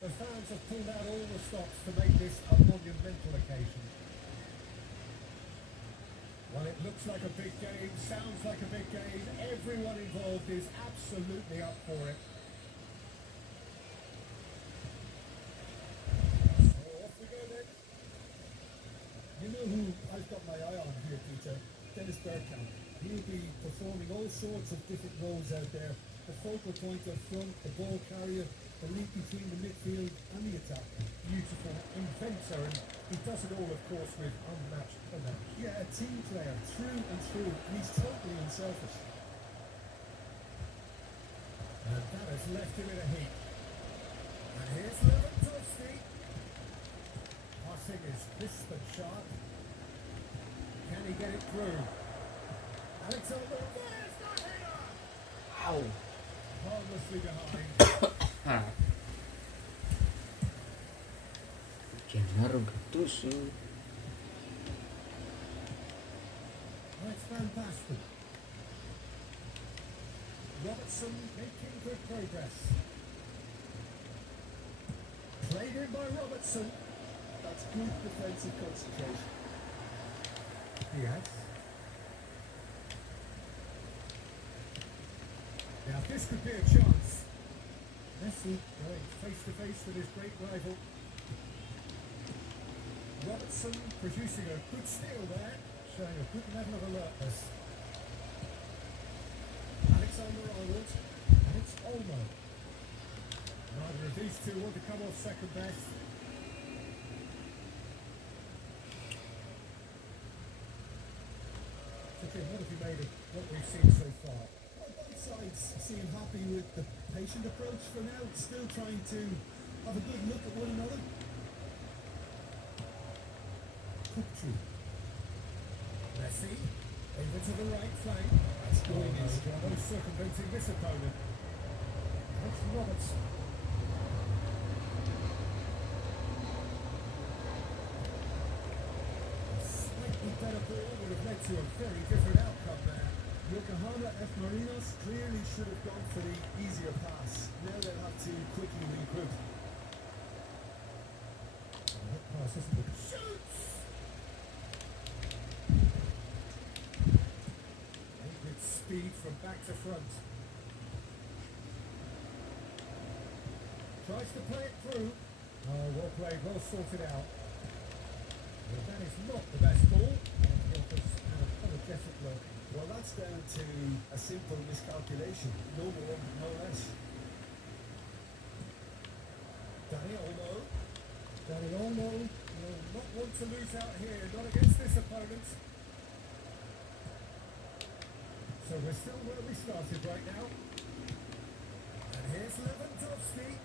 The fans have pulled out all the stops to make this a monumental occasion. Well, it looks like a big game, sounds like a big game. Everyone involved is absolutely up for it. So off we go then. You know who I've got my eye on here, Peter? Dennis Bergkamp. He'll be performing all sorts of different roles out there. The focal point up front, the ball carrier, the link between the midfield and the attack. Beautiful inventor, and he does it all, of course, with unmatched panache. Yeah, a team player, through and through, and he's totally unselfish. And that has left him in a heap. And here's Lewandowski. Passing is crisp and sharp. Can he get it through? Alexander, there's the header! Ow. Harmlessly behind. Gennaro Gattuso. That's Van Basten. Robertson making good progress. Played in by Robertson. That's good defensive concentration. Diaz. Now this could be a chance. Messi going face to face with his great rival. Robertson producing a good steal there, showing a good level of alertness. Alexander Arnold, and it's Olmo. Neither of these two want to come off second best. So Jim, what have you made of what we've seen so far? Well, both sides seem happy with the patient approach for now, still trying to have a good look at one another. Kupchu. Messi, over to the right flank. That's going in strong. No circumventing this opponent. That's Robertson. A slightly better ball would have led to a very different outcome there. Yokohama F. Marinos clearly should have gone for the easier pass. Now they'll have to quickly regroup. That pass isn't good. Shoots! With speed from back to front. Tries to play it through. Oh, well played, well sorted out. Well, that is not the best ball. And he offers an apologetic look. Well, that's down to a simple miscalculation. No more, no less. Dani Olmo. Dani Olmo will not want to lose out here, not against this opponent. So we're still where we started right now. And here's Lewandowski.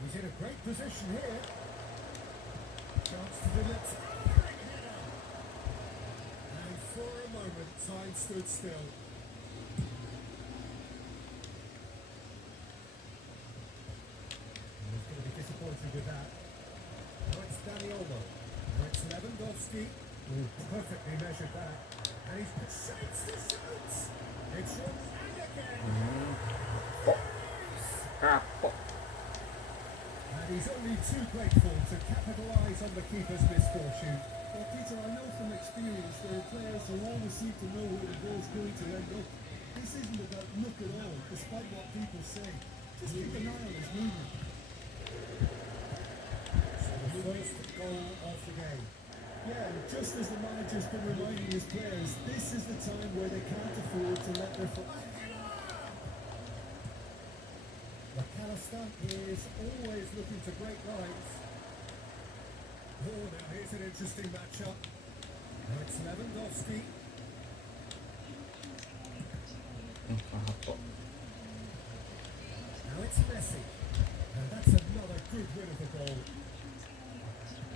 He's in a great position here. Chance to do it. And for a moment, time stood still. And he's going to be disappointed with that. Now it's Dani Olmo. Now it's Lewandowski, who perfectly measured that. And he's precise to shoot. It's from and again. Capo. And he's only too grateful to capitalise on the keeper's misfortune. Well, Peter, I know from experience there are players who always seem to know where the ball's going to end up. This isn't about luck at all, despite what people say. Just keep an eye on his movement. So the first goal of the game. Yeah, and just as the manager's been reminding his players, this is the time where they can't afford to let their foot... McAllister is always looking to break lines. Oh, now here's an interesting matchup. Now it's Lewandowski. Capo. Now it's Messi. And that's another good win of the goal.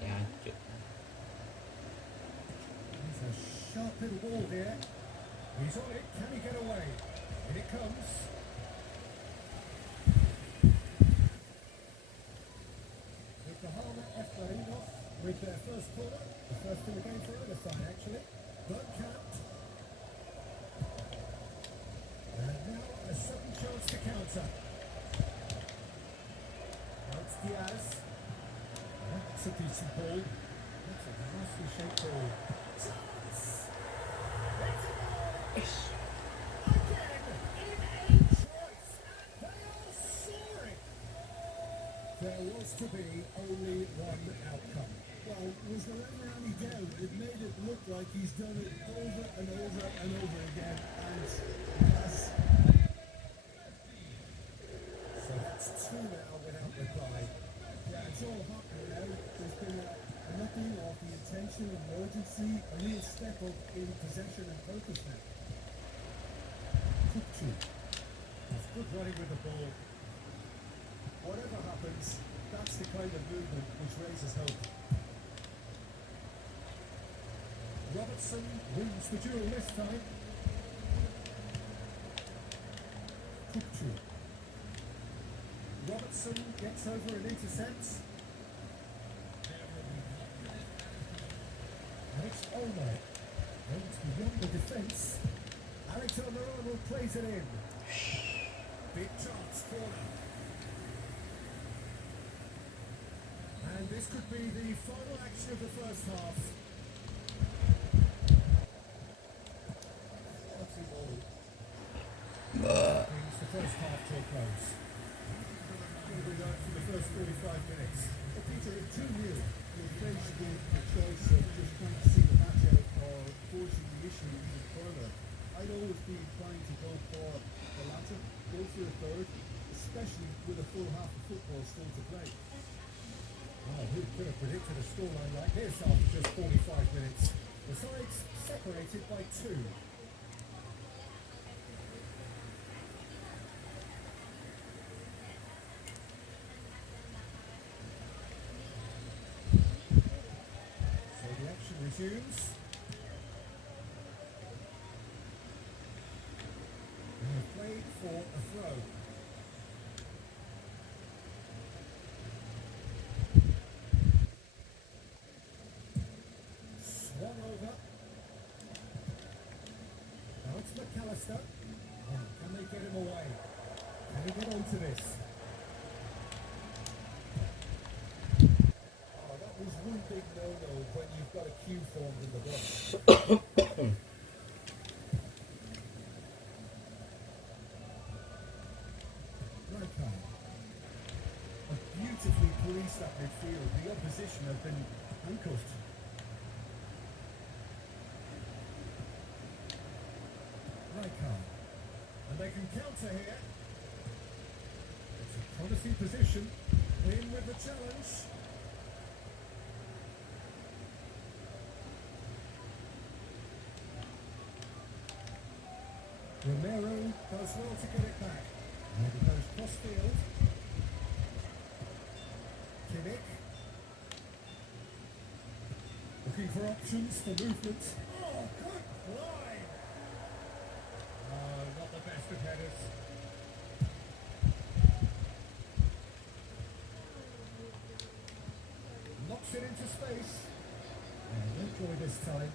Piaggio. He's a sharp little ball here. He's on it. Can he get away? In it comes. Yokohama F. Marinos with their first corner. The first in the game for either side, actually. Bergkamp. And now a sudden chance to counter. Now it's Diaz. That's a decent ball. That's a nicely shaped ball. Chance! It's a goal! Yes. Again, in a choice, and they are soaring! There was to be only one outcome. Well, was there ever any doubt? It made it look like he's done it over and over and over again, and yes, So that's two now without reply. yeah, it's all happening now. There's been a nothing of the intention and urgency, a real step up in possession and purpose now. Kupchu. It's good running with the ball. Whatever happens, that's the kind of movement which raises hope. Robertson wins the duel this time. Kupchu. Robertson gets over and intercepts. And it's Olmo. Runs beyond the defence. Alexander-Arnold plays it in. Big chance, corner. And this could be the final action of the first half. Quality ball. Brings the first half to a close. What have we learned from the first 45 minutes? Well, Peter, at 2-0, you're faced with the choice of just trying to see the match out or forcing the issue even further. I'd always be inclined to go for the latter, go for a third, especially with a full half of football still to play. Well, who could have predicted a scoreline like this after just 45 minutes? The sides separated by two. So the action resumes. And they've played for a throw. Swung over. Now it's McAllister. And can they get him away? Can he get onto this? Oh, that was one big no-no when you've got a queue formed in the box. Naik. A beautifully policed that midfield. The opposition have been handcuffed. Naik. And they can counter here. It's a promising position. In with the challenge. Romero does well to get it back. And it goes cross field. Kimmich. Looking for options for movement. Oh, good line! No, not the best of headers. Knocks it into space. And no joy this time.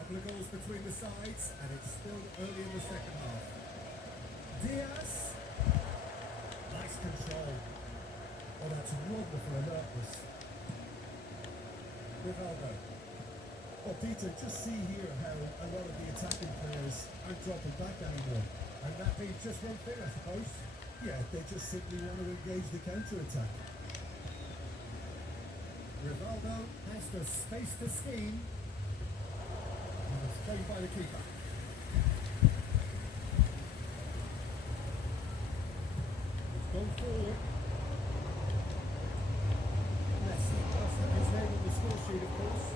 Couple of goals between the sides, and it's still early in the second half. Diaz. Nice control. Oh, that's wonderful alertness. Rivaldo. Well, Peter, just see here how a lot of the attacking players aren't dropping back anymore. And that means just one thing, I suppose. Yeah, they just simply want to engage the counter-attack. Rivaldo has the space to scheme. And it's played by the keeper. It's gone forward. Messi does have his name on the score sheet, of course.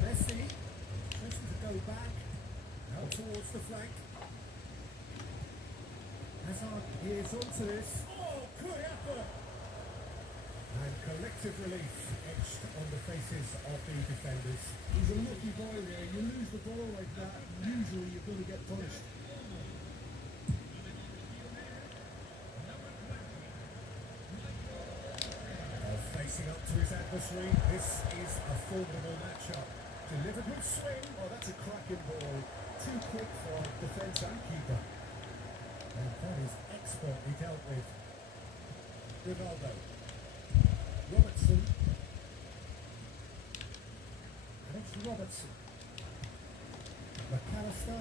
Messi tries to go back. Now towards the flank. Hazard gears onto this. Oh, good effort! And collective relief etched on the faces of the defenders. He's a lucky boy there. You lose the ball like that, usually you're going to get punished. Facing up to his adversary, this is a formidable matchup. Delivered with swing. Oh, that's a cracking ball. Too quick for defence and keeper. And that is expertly dealt with. Rivaldo. Robertson. And it's Robertson. McAllister.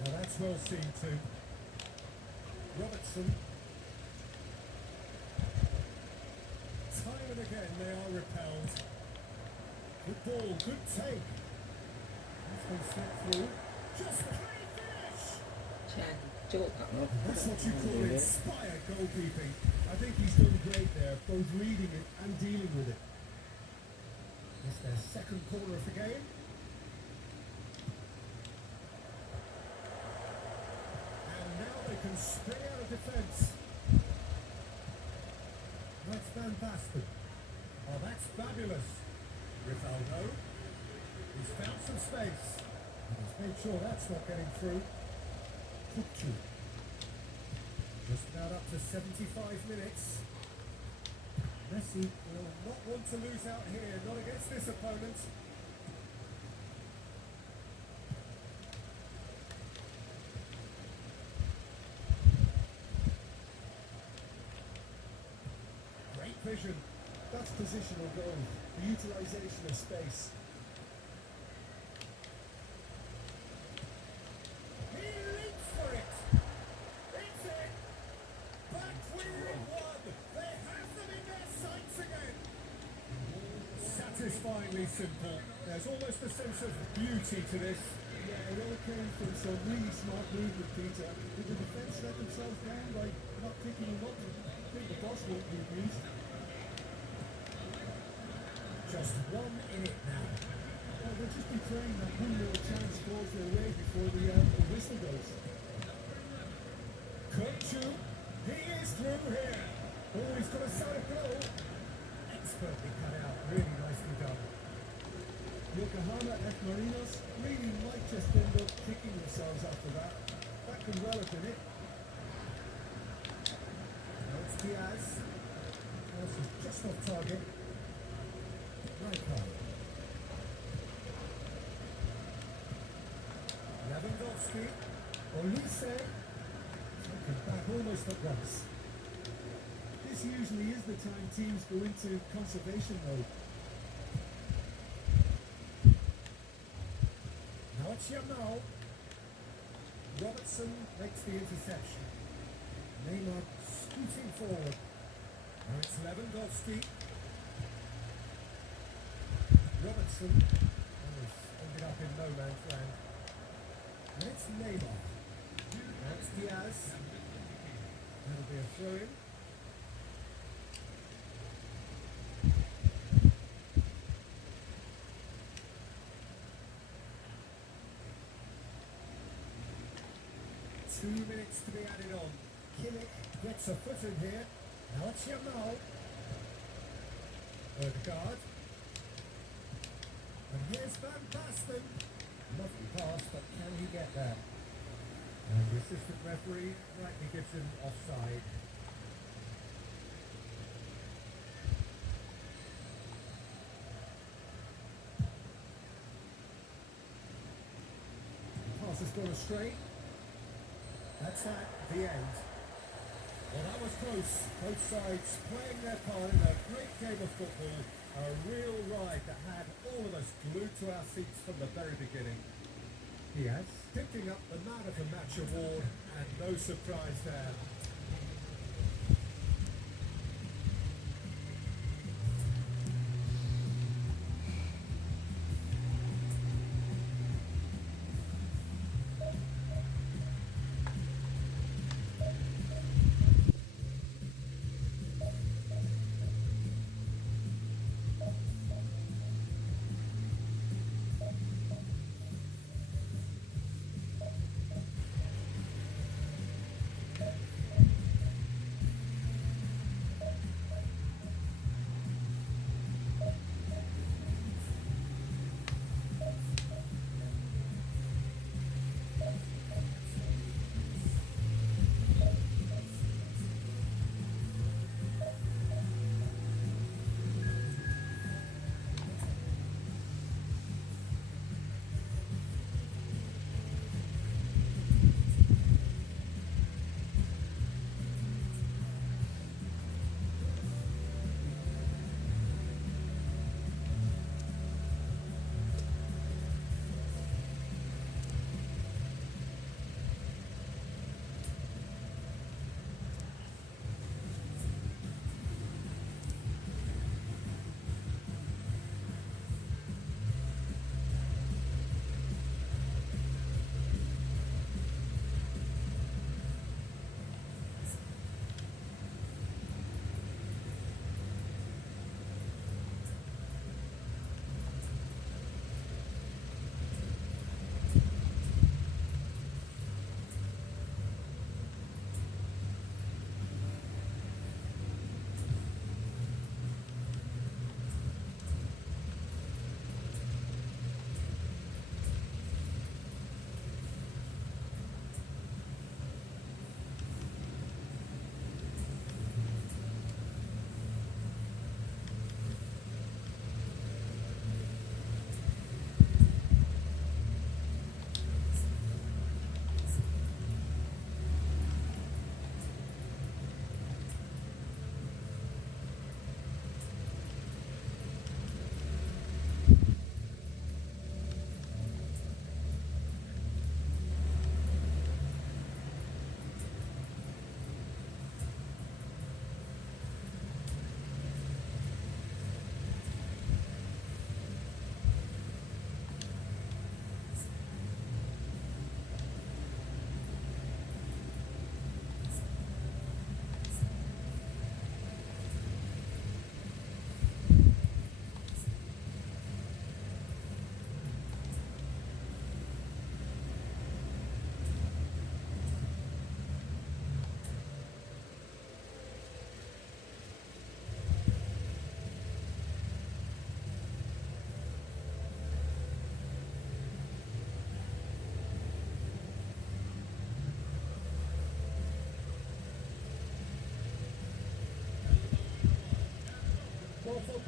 Now that's well seen too. Robertson. Time and again they are repelled. Good ball, good take. That's been slipped through. Just a great finish! Cancuk. That's what you call inspired goalkeeping. I think he's done great there, both reading it and dealing with it. It's their second corner of the game. And now they can spring out of defence. That's Van Basten. Oh, that's fabulous. Rivaldo. He's found some space. He's made sure that's not getting through. Kupchu. Just about up to 75 minutes. Messi will not want to lose out here, not against this opponent. Great vision. That's positional goal, the utilisation of space. He leaps for it. It's it. Back within one. They have them in their sights again. Satisfyingly simple. There's almost a sense of beauty to this. Yeah, it all came from some really smart movement, Peter. Did the defence let themselves down by not picking him up? I think the boss won't be used. Just 1 minute now. Well, they'll just be praying that one more chance falls their way before the whistle goes. Kupchu. He is through here. Oh, he's got a solid goal. Expertly cut out. Really nicely done. Yokohama F. Marinos really might just end up kicking themselves after that. That could well have been it. Now it's Diaz. Also just off target. Naik. Lewandowski. Olise. Taken back almost at once. This usually is the time teams go into conservation mode. Now it's Yamal. Robertson makes the interception. Neymar scooting forward. Now it's Lewandowski. Robertson almost ended up in no man's land. And it's Neymar. Now it's Diaz. That'll be a throw-in. Two minutes to be added on. Kimmich gets a foot in here. Now it's Yamal. Odegaard. And here's Van Basten. Lovely pass, but can he get there? And the assistant referee rightly gives him offside. The pass has gone astray. That's at the end. Well, that was close. Both sides playing their part in a great game of football. A real ride that had all of us glued to our seats from the very beginning. Diaz picking up the Man of the Match award, and no surprise there.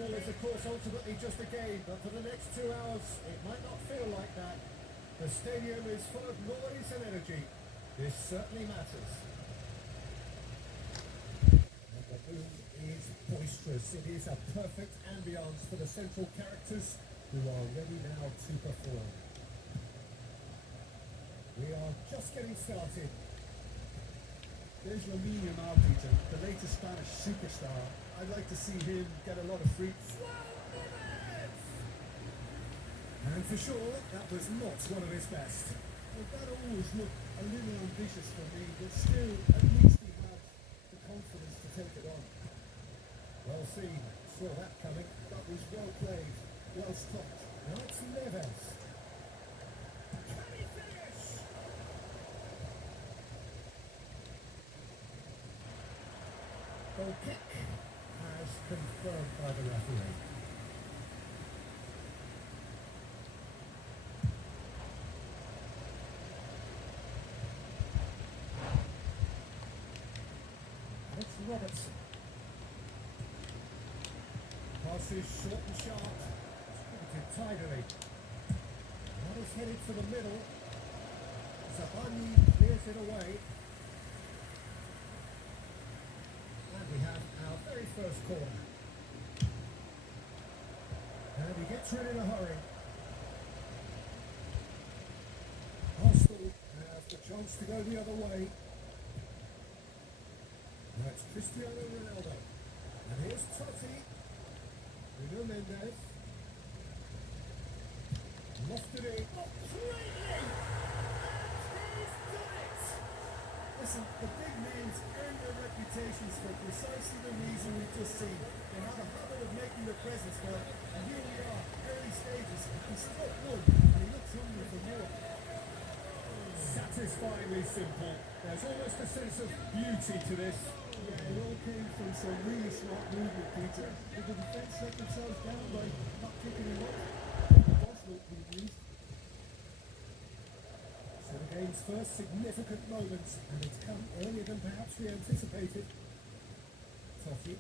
Football is, of course, ultimately just a game, but for the next 2 hours, it might not feel like that. The stadium is full of noise and energy. This certainly matters. And the mood is boisterous. It is a perfect ambience for the central characters who are ready now to perform. We are just getting started. There's Lamine Yamal, Peter, the latest Spanish superstar. I'd like to see him get a lot of free. And for sure, that was not one of his best. Well, that always looked a little ambitious for me, but still, at least he had the confidence to take it on. Well seen. Saw that coming. That was well played, well stopped. Now it's Neves. Can he finish? Goal kick as confirmed by the referee. And it's Robertson. Pass is short and sharp. Distributed tidily. That is headed for the middle. Zabani clears it away. And we have our very first corner. And he gets rid in a hurry. Arsenal have the chance to go the other way. That's Cristiano Ronaldo. And here's Totti. Bruno Mendes. Lofted in. Oh, greatly! And he's done it! Listen, the big names earn their reputations for precisely the reason we've just seen. They have a habit of making their presence felt, and here we are, early stages. He struck one, and he looks hungry for more. Satisfyingly simple. There's almost a sense of beauty to this. Yeah, it all came from some really smart movement, Peter. Did the defence let themselves down by not kicking him up? The boss will be used. So the game's first significant moment, and it's come earlier than perhaps we anticipated. Totti.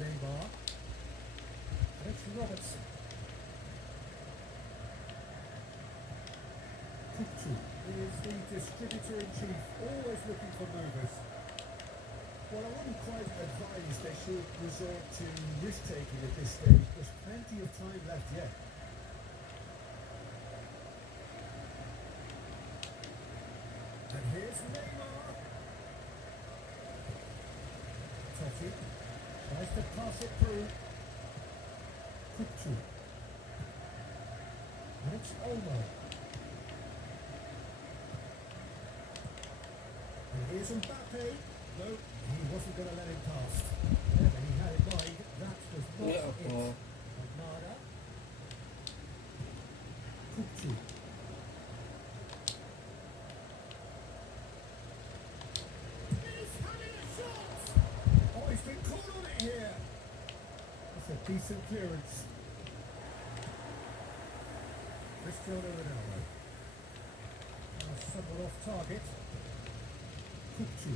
Neymar. And it's Robertson. Kuchu is the distributor-in-chief, always looking for movers. Well, I wouldn't quite advise they should resort to risk-taking at this stage. There's plenty of time left yet. And here's Neymar. Totti tries to pass it through. Kuchu. And it's Olmo. And here's Mbappe. No, he wasn't going to let him pass. Whatever he had in mind, that was not Yeah, it. well. Nada. Kuchu. He's having a shot! Oh, he's been caught on it here. That's a decent clearance. Cristiano Ronaldo. Somewhat off target. Kuchu.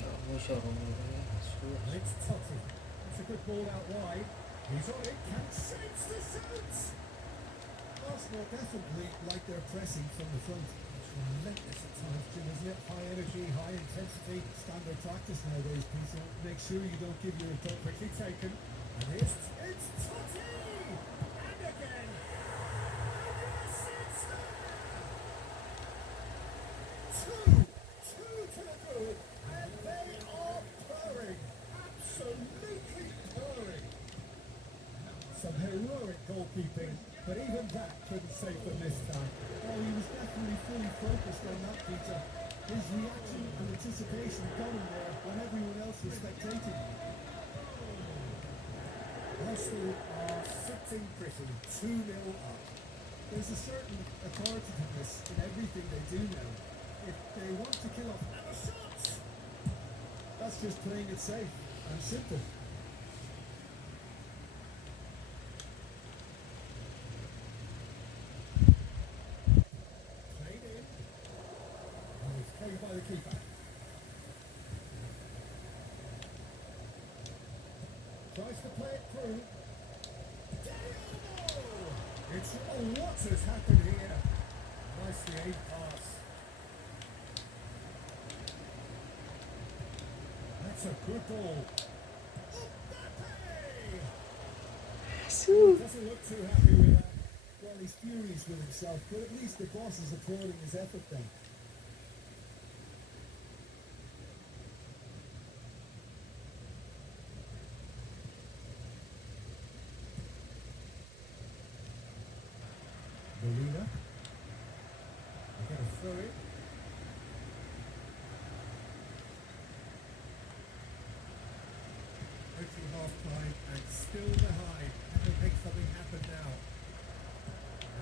Ya boş And it's Totti. It's a good ball out wide. He's on it. Can shapes the shoots. Arsenal definitely like their pressing from the front. It's relentless at times, Jim, isn't it? High energy, high intensity. Standard practice nowadays, Peter. Make sure you don't give your opponent. Quickly taken. And it's Totti! And again! And yes, it's there! Two to the good. And they are purring. Absolutely purring. Some heroic goalkeeping, but even that couldn't save them this time. Oh, he was definitely fully focused on that, Peter. His reaction and anticipation got him there when everyone else was spectating. Arsenal are sitting pretty, 2-0 up. There's a certain authoritativeness in everything they do now. If they want to kill off, And the shots! that's just playing it safe and simple. Played in. And it's carried by the keeper. Tries to play it through. It's what has happened here? Nicely aimed pass. That's a good ball. Su. Doesn't look too happy with that. Well, he's furious with himself, but at least the boss is applauding his effort then. Molina. They get a throw in. Approaching half time and still behind. Can they make something happen now?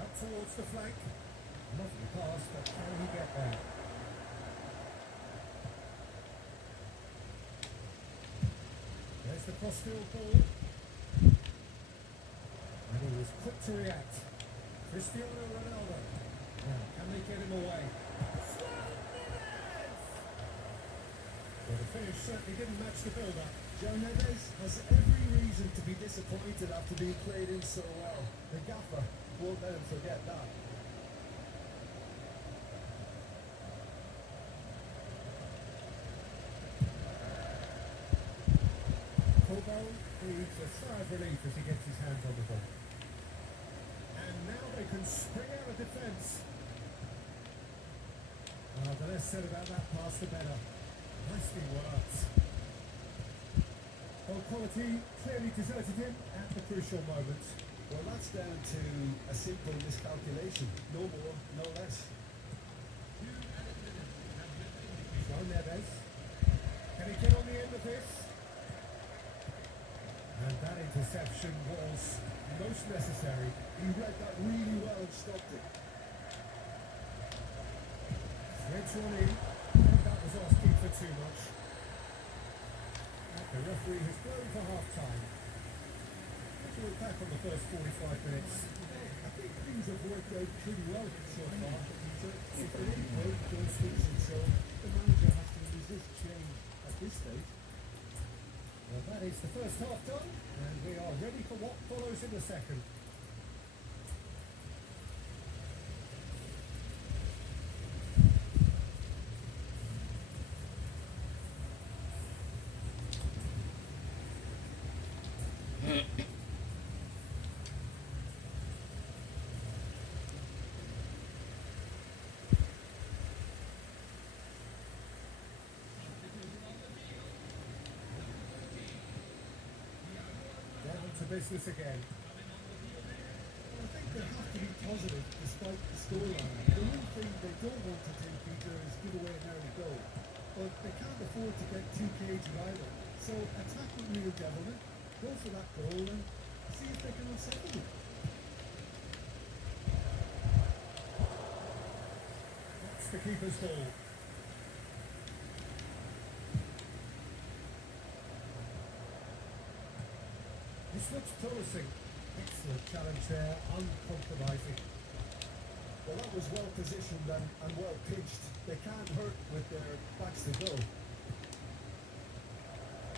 Out towards the flank. Lovely pass, but can he get there? There's the crossfield ball. And he was quick to react. Cristiano Ronaldo. Now, can they get him away? Well, the finish certainly didn't match the build-up. Joe Neves has every reason to be disappointed after being played in so well. The gaffer won't let him forget that. Kobo needs a sigh of relief as he gets his hands on the ball. And now they can spring out of defence. The less said about that pass, the better. Nicely worked. Ball quality clearly deserted him at the crucial moment. Well, that's down to a simple miscalculation. No more, no less. Joe Neves. Can he get on the end of this? And that interception was most necessary. He read that really well and stopped it. Threads one in, and that was asking for too much. The referee has blown for half-time. Let's look back on the first 45 minutes. I think things have worked out pretty well so far. If they ain't work, don't fix it, so the manager has to resist change at this stage. Well, that is the first half done, and we are ready for what follows in the second. Down to business again. I think they have to be positive despite the scoreline. The one thing they don't want to do, Peter, is give away an early goal. But they can't afford to get too cagey either. So attack with real devilment, go for that goal and see if they can unsettle them. That's the keeper's ball. This looks promising. Excellent challenge there, uncompromising. Well, that was well positioned and well pitched. They can't hurt with their backs to goal.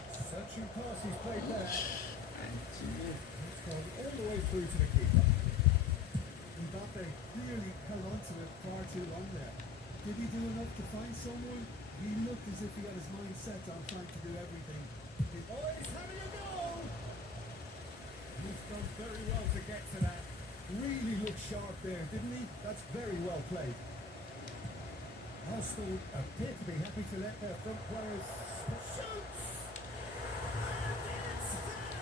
Searching pass he's played there. Antes. It's gone all the way through to the keeper. Mbappe clearly held on to it far too long there. Did he do enough to find someone? He looked as if he had his mind set on trying to do everything. Oh, he's having a goal! He's done very well to get to that. Really looked sharp there, didn't he? That's very well played. Arsenal appear to be happy to let their front players shoot! And it's there!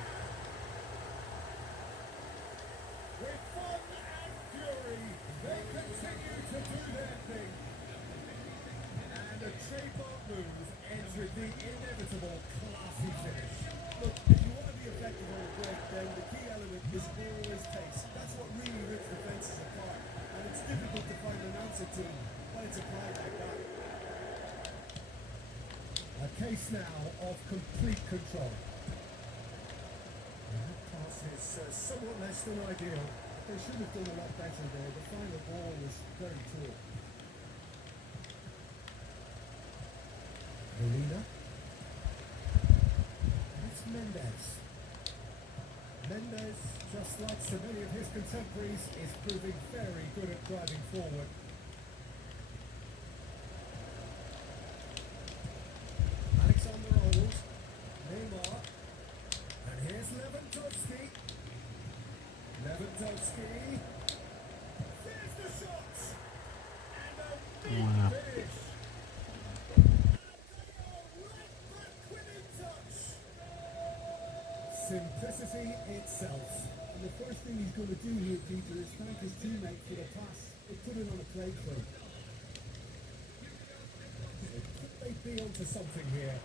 With fun and fury, they continue to do their thing. And a trademark move ends with the inevitable classy finish. Look, if you want to be effective on a break, then the key element is always pace. That's what really rips defences apart. And it's difficult to find an answer to when it's applied like that. A case now of complete control. And that pass is somewhat less than ideal. They should have done a lot better there. The final ball was very poor. Molina. That's Mendes. like so many of his contemporaries, is proving very good at driving forward. Alexander-Arnold, Neymar, and here's Lewandowski. Lewandowski, there's the shot, and a big Wow. finish. Simplicity itself. And the first thing he's going to do here, Peter, is thank his teammate for the pass. They put it on a play for him. Could they be onto something here?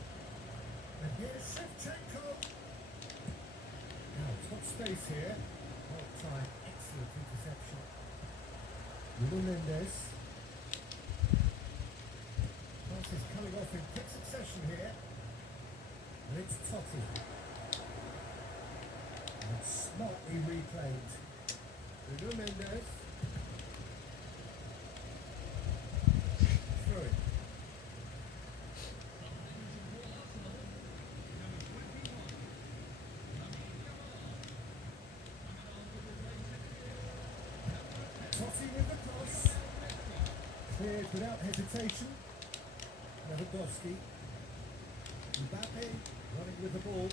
And here's Shevchenko. Now, top space here. Well timed, excellent interception. Nuno Mendes. Pass is coming off in quick succession here. And it's Totti. And smartly replayed. Nuno Mendes. Through it. Totti with the cross. Cleared without hesitation. Lewandowski. Mbappe running with the ball.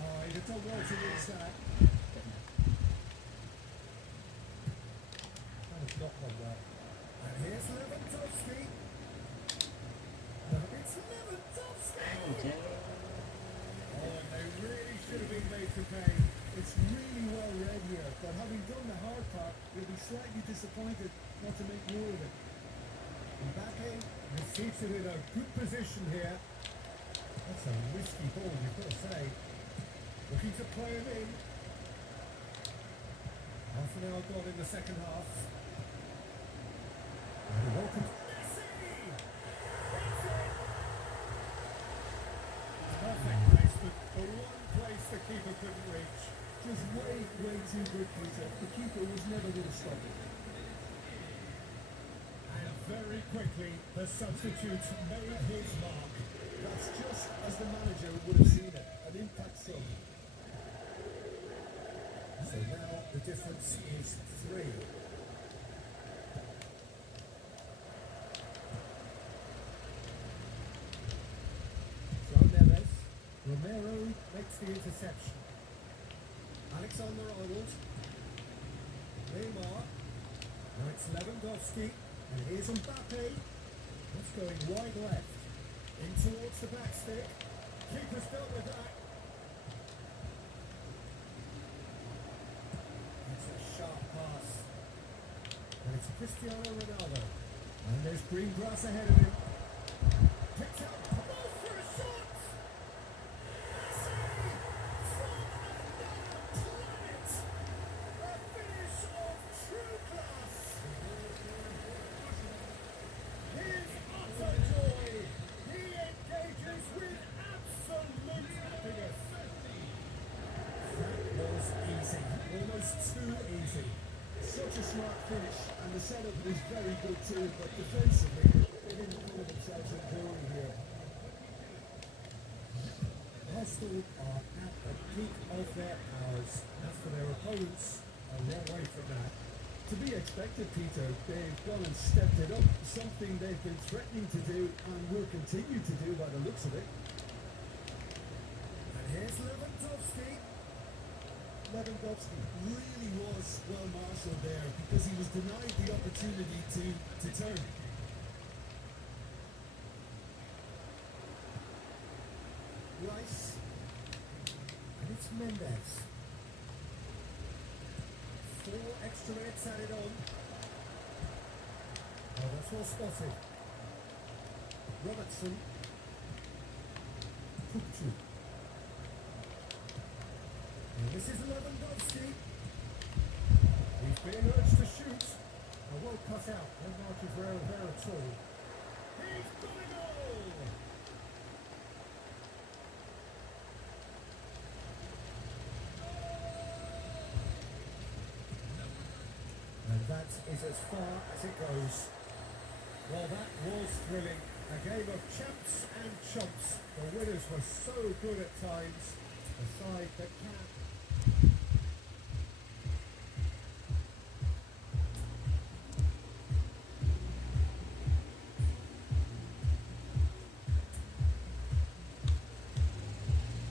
Oh, he'd have done well to reach that. That was not one well. And here's Lewandowski. It's Lewandowski! Oh, and they really should have been made to pay. It's really well read here, but having done the hard part, you'll be slightly disappointed not to make more of it. Mbappe is seated in a good position here. That's a risky ball, you've got to say. Looking to play him in. Half an hour gone in the second half. And welcome to Messi! It's in! Perfect placement, the one place the keeper couldn't reach. Just way too good, Peter. The keeper was never going to stop it. And very quickly, the substitute made his mark. That's just as the manager would have seen it. An impact sub. So now the difference is 3. João Neves. Romero makes the interception. Alexander-Arnold. Neymar. Now it's Lewandowski. And here's Mbappe. That's going wide left. In towards the back stick. Keeper's dealt with that. It's a sharp pass. And it's Cristiano Ronaldo. And there's green grass ahead of him. Picked up. Ball for a shot! Messi! From another planet! A finish of true class! His utter joy! He engages with absolute happiness! That was easy. Almost too easy. Such a smart finish, and the setup was very good too, but defensively, they didn't put themselves in glory here. Arsenal are at the peak of their powers. As for their opponents, a long way from that. To be expected, Peter, they've gone and stepped it up, something they've been threatening to do and will continue to do by the looks of it. And here's Lewandowski. Lewandowski really was well marshalled there because he was denied the opportunity to turn. Rice. And it's Mendes. 4 extra minutes added on. Oh, that's well spotted. Robertson. Kupchu. And this is Lewandowski. He's being urged to shoot. A well cut out. No margin for error there at all. He's got a goal! And that is as far as it goes. Well, that was thrilling. A game of champs and chumps. The winners were so good at times. The side that can